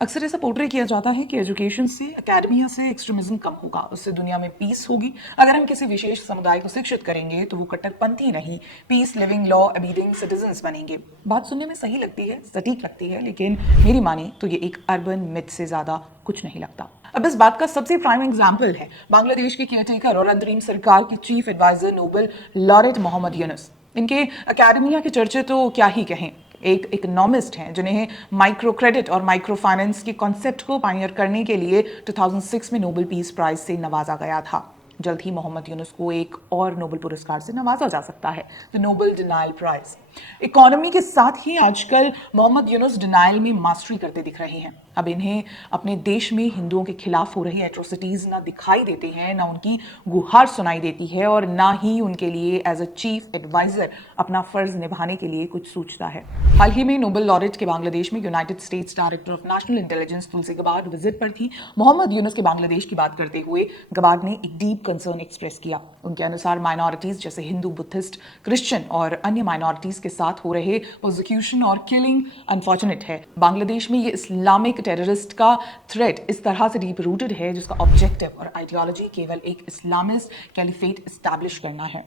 अक्सर ऐसा पोर्ट्रे किया जाता है कि एजुकेशन से, एकेडमिया से एक्सट्रीमिज्म कम होगा, उससे दुनिया में पीस होगी। अगर हम किसी विशेष समुदाय को शिक्षित करेंगे तो वो कट्टरपंथी नहीं, पीस लिविंग, लॉ अबीडिंग सिटीजन्स बनेंगे। बात सुनने में सही लगती है, सटीक लगती है, लेकिन मेरी माने तो ये एक अर्बन मिथ से ज्यादा कुछ नहीं लगता। अब इस बात का सबसे प्राइम एग्जाम्पल है बांग्लादेश के केयरटेकर और अंतरिम सरकार के chief adviser Nobel laureate Mohammad Yunus. इनके एकेडमिया के चर्चे तो क्या ही कहें। एक इकोनॉमिस्ट हैं जिन्हें माइक्रो क्रेडिट और माइक्रो फाइनेंस के कॉन्सेप्ट को पायनियर करने के लिए 2006 में नोबेल पीस प्राइज से नवाजा गया था। जल्द ही मोहम्मद यूनुस को एक और नोबेल पुरस्कार से नवाजा जा सकता है, the Nobel denial prize. Economy के साथ ही आजकल मोहम्मद यूनुस डिनायल में मास्टरी करते दिख रहे हैं। अब इन्हें अपने देश में हिंदुओं के खिलाफ हो रही एट्रोसिटीज ना दिखाई देते हैं, ना उनकी गुहार सुनाई देती है, और ना ही उनके लिए एज अ चीफ एडवाइजर अपना फर्ज निभाने के लिए कुछ सोचता है। हाल ही में नोबेल लॉरेट के बांग्लादेश में United states director of national intelligence Tulsi Gabbard visit पर थी। मोहम्मद यूनुस के बांग्लादेश की बात करते हुए गबार्ड ने एक डीप कंसर्न एक्सप्रेस किया। उनके अनुसार माइनॉरिटीज जैसे हिंदू, बुद्धिस्ट, क्रिश्चियन और अन्य माइनॉरिटीज के साथ हो रहे प्रोसिक्यूशन और किलिंग अनफॉर्चुनेट है। बांग्लादेश में ये इस्लामिक टेररिस्ट का थ्रेट इस तरह से डीप रूटेड है जिसका ऑब्जेक्टिव और आइडियोलॉजी केवल एक इस्लामिस्ट कैलिफेट एस्टैब्लिश करना है।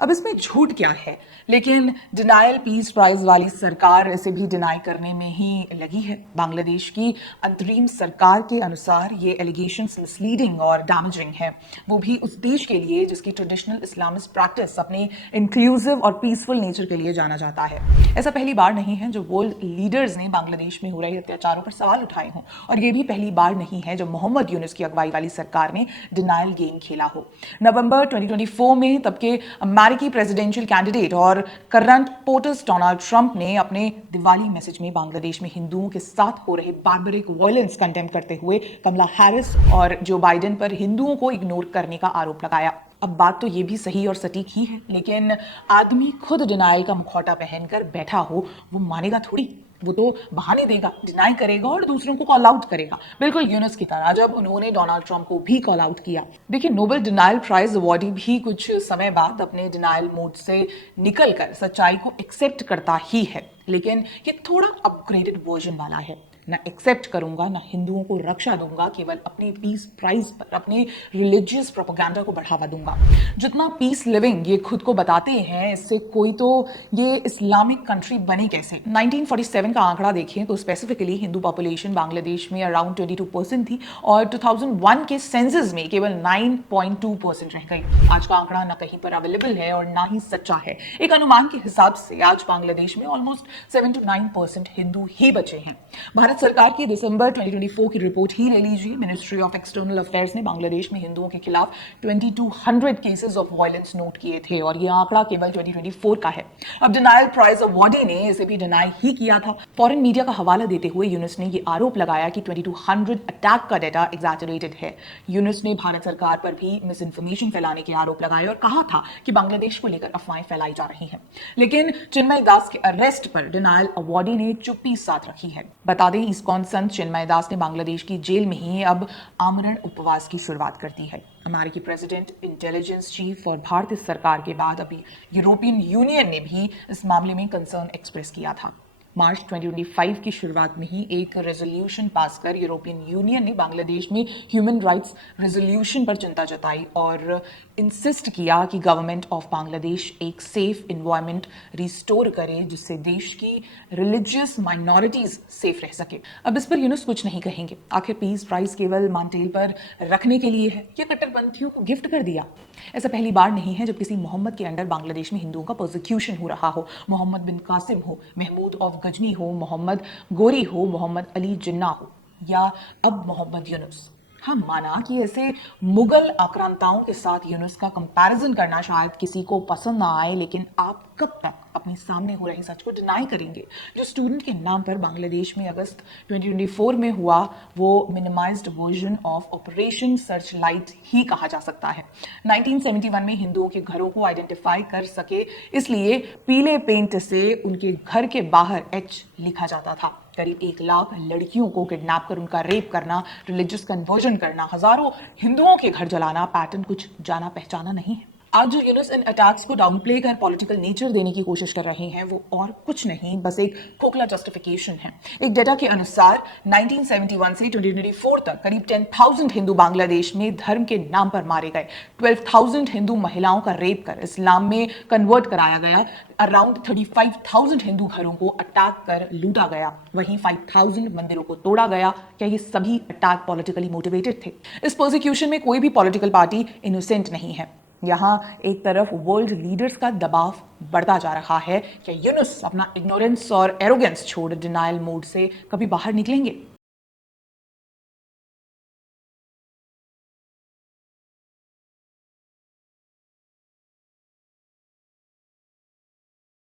अब इसमें झूठ क्या है, लेकिन डिनायल पीस प्राइज वाली सरकार इसे भी डिनाई करने में ही लगी है। बांग्लादेश की अंतरिम सरकार के अनुसार ये एलिगेशंस मिसलीडिंग और डैमेजिंग है, वो भी उस देश के लिए जिसकी ट्रेडिशनल इस्लामिस्ट प्रैक्टिस अपने इंक्लूसिव और पीसफुल नेचर के लिए जाना जाता है। ऐसा पहली बार नहीं है जब वर्ल्ड लीडर्स ने बांग्लादेश में हो रहे अत्याचारों पर सवाल उठाए हों, और ये भी पहली बार नहीं है जब मोहम्मद यूनुस की अगुवाई वाली सरकार ने डिनायल गेम खेला हो। नवंबर 2024 में तब के अमेरिकी प्रेसिडेंशियल कैंडिडेट और करंट पोटस डोनाल्ड ट्रंप ने अपने दिवाली मैसेज में बांग्लादेश में हिंदुओं के साथ हो रहे बार्बरिक वायलेंस कंडेम करते हुए कमला हैरिस और जो बाइडेन पर हिंदुओं को इग्नोर करने का आरोप लगाया। अब बात तो ये भी सही और सटीक ही है, लेकिन आदमी खुद डिनायल का मुखौटा पहनकर बैठा हो वो मानेगा थोड़ी। वो तो बहाने देगा, डिनाई करेगा और दूसरों को कॉल आउट करेगा, बिल्कुल यूनुस की तरह जब उन्होंने डोनाल्ड ट्रंप को भी कॉल आउट किया। देखिए, नोबेल डिनायल प्राइज अवॉर्डी भी कुछ समय बाद अपने डिनायल मोड से निकलकर सच्चाई को एक्सेप्ट करता ही है, लेकिन ये थोड़ा अपग्रेडेड वर्जन वाला है। ना एक्सेप्ट करूंगा, ना हिंदुओं को रक्षा दूंगा, केवल अपनी पीस प्राइज पर अपने रिलीजियस प्रोपेगेंडा को बढ़ावा दूंगा। जितना पीस लिविंग ये खुद को बताते हैं, इससे कोई तो ये इस्लामिक कंट्री बनी कैसे। 1947 का आंकड़ा देखें तो स्पेसिफिकली हिंदू पॉपुलेशन बांग्लादेश में अराउंड 22% थी और 2001 के सेंसस में केवल 9.2% रह गई। आज का आंकड़ा ना कहीं पर अवेलेबल है और ना ही सच्चा है। एक अनुमान के हिसाब से आज बांग्लादेश में ऑलमोस्ट 7 to 9% हिंदू ही बचे हैं। भारत सरकार की दिसंबर 2024 की रिपोर्ट ही ले लीजिए। मिनिस्ट्री ऑफ एक्सटर्नल अफेयर्स ने बांग्लादेश में हिंदुओं के खिलाफ 2200 केसेस ऑफ वायलेंस नोट किए थे और ये आंकड़ा केवल 2024 का है। अब डिनायल प्राइज अवॉर्डी ने इसे भी डिनाई ही किया था। फॉरेन मीडिया का हवाला देते हुए यूनुस ने ये आरोप लगाया कि 2200 अटैक का डेटा एग्जैजरेटेड है। यूनुस ने भारत सरकार पर भी मिस इन्फॉर्मेशन फैलाने के आरोप लगाए और कहा था कि बांग्लादेश को लेकर अफवाहें फैलाई जा रही हैं। लेकिन चिन्मय दास के अरेस्ट पर डिनायल अवॉर्डी ने चुप्पी साथ रखी है। बता दें, इस्कॉन संत चिन्मय दास ने बांग्लादेश की जेल में ही अब आमरण उपवास की शुरुआत कर दी है। अमेरिकी प्रेसिडेंट, इंटेलिजेंस चीफ और भारतीय सरकार के बाद अभी यूरोपियन यूनियन ने भी इस मामले में कंसर्न एक्सप्रेस किया था। मार्च 2025 की शुरुआत में ही एक रेजोल्यूशन पास कर यूरोपियन यूनियन ने बांग्लादेश में ह्यूमन राइट्स रेजोल्यूशन पर चिंता जताई और इंसिस्ट किया कि गवर्नमेंट ऑफ बांग्लादेश एक सेफ इन्वायरमेंट रिस्टोर करे जिससे देश की रिलीजियस माइनॉरिटीज सेफ रह सके। अब इस पर यूनुस कुछ नहीं कहेंगे। आखिर पीस प्राइज केवल मानटेल पर रखने के लिए है या कट्टरपंथियों को गिफ्ट कर दिया? ऐसा पहली बार नहीं है जब किसी मोहम्मद के अंडर बांग्लादेश में हिंदुओं का प्रोसिक्यूशन हो रहा हो। मोहम्मद बिन कासिम हो, महमूद ऑफ गजनी हो, मोहम्मद गोरी हो, मोहम्मद अली जिन्ना हो या अब मोहम्मद यूनुस। हम माना कि ऐसे मुगल आक्रांताओं के साथ यूनुस का कंपैरिजन करना शायद किसी को पसंद ना आए, लेकिन आप कब तक अपने सामने हो रहे सच को डिनाई करेंगे? जो स्टूडेंट के नाम पर बांग्लादेश में अगस्त 2024 में हुआ वो minimised version of operation searchlight ही कहा जा सकता है। 1971 में हिंदुओं के घरों को आइडेंटिफाई कर सके इसलिए पीले पेंट से उनके घर के बाहर एच लिखा जाता था। करीब 1 लाख लड़कियों को किडनैप कर उनका रेप करना, रिलीजियस कन्वर्जन करना, हजारों हिंदुओं के घर जलाना पैटर्न कुछ जाना पहचाना नहीं है। आज जो यूनुस इन अटैक्स को डाउनप्ले कर पॉलिटिकल नेचर देने की कोशिश कर रहे हैं वो और कुछ नहीं, बस एक खोखला जस्टिफिकेशन है। एक डेटा के अनुसार 1971 से 2024 तक करीब 10,000 हिंदू बांग्लादेश में धर्म के नाम पर मारे गए। 12,000 हिंदू महिलाओं का रेप कर इस्लाम में कन्वर्ट कराया गया। अराउंड 35,000 हिंदू घरों को अटैक कर लूटा गया। वहीं 5,000 मंदिरों को तोड़ा गया। क्या ये सभी अटैक पॉलिटिकली मोटिवेटेड थे? इस प्रोसिक्यूशन में कोई भी पॉलिटिकल पार्टी इनोसेंट नहीं है। यहाँ एक तरफ वर्ल्ड लीडर्स का दबाव बढ़ता जा रहा है। क्या यूनुस अपना इग्नोरेंस और एरोगेंस छोड़ डिनायल मोड से कभी बाहर निकलेंगे?